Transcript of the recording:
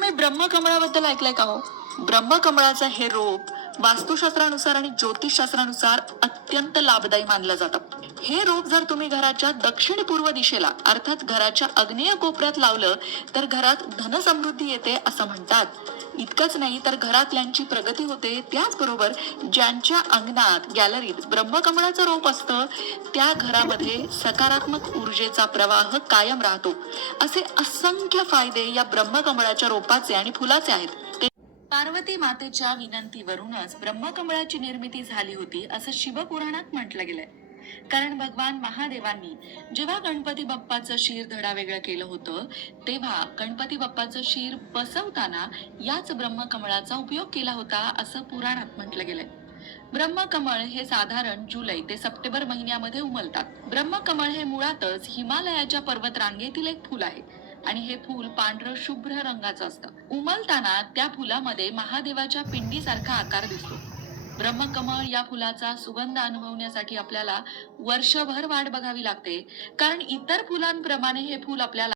तुम्ही ब्रह्मकमळाबद्दल ऐकलंय का हो? ब्रह्मकमळाचं हे रोप वास्तुशास्त्रानुसार आणि ज्योतिषशास्त्रानुसार अत्यंत लाभदायी मानलं जातं. हे रोप जर तुम्ही घराच्या दक्षिण पूर्व दिशेला अर्थात घराच्या आग्नेय कोपऱ्यात लावलं तर घरात धनसमृद्धी येते असं म्हणतात. इतकंच नाही तर घरातल्यांची प्रगती होते. त्याचबरोबर ज्यांच्या अंगणात गॅलरीत ब्रह्मकमळाचं रोप असतं त्या घरामध्ये सकारात्मक ऊर्जेचा प्रवाह कायम राहतो. असे असंख्य फायदे या ब्रह्मकमळाच्या रोपाचे आणि फुलाचे आहेत. पार्वती मातेच्या विनंतीवरूनच ब्रह्मकमळाची निर्मिती झाली होती असं शिवपुराणात म्हटलं गेलंय. कारण भगवान महादेवांनी जेव्हा गणपती बाप्पाचं शिर धडा वेगळं केलं होतं तेव्हा गणपती बाप्पाचं शिर बसवताना याच ब्रह्मकमळाचा उपयोग केला होता असं पुराणात म्हटलं गेलंय. ब्रह्मकमळ हे साधारण जुलै ते सप्टेंबर महिन्यामध्ये उमलतात. ब्रह्मकमळ हे मुळातच हिमालयाच्या पर्वतरांगेतील एक फुल आहे आणि हे फूल पांढरं शुभ्र रंगाचं असतं. उमलताना त्या फुलामध्ये महादेवाच्या पिंडीसारखा आकार दिसतो. ब्रह्मकमळ या फुलाचा सुगंध अनुभवण्यासाठी आपल्याला वर्षभर वाट बघावी लागते, कारण इतर फुलांप्रमाणे हे फूल आपल्याला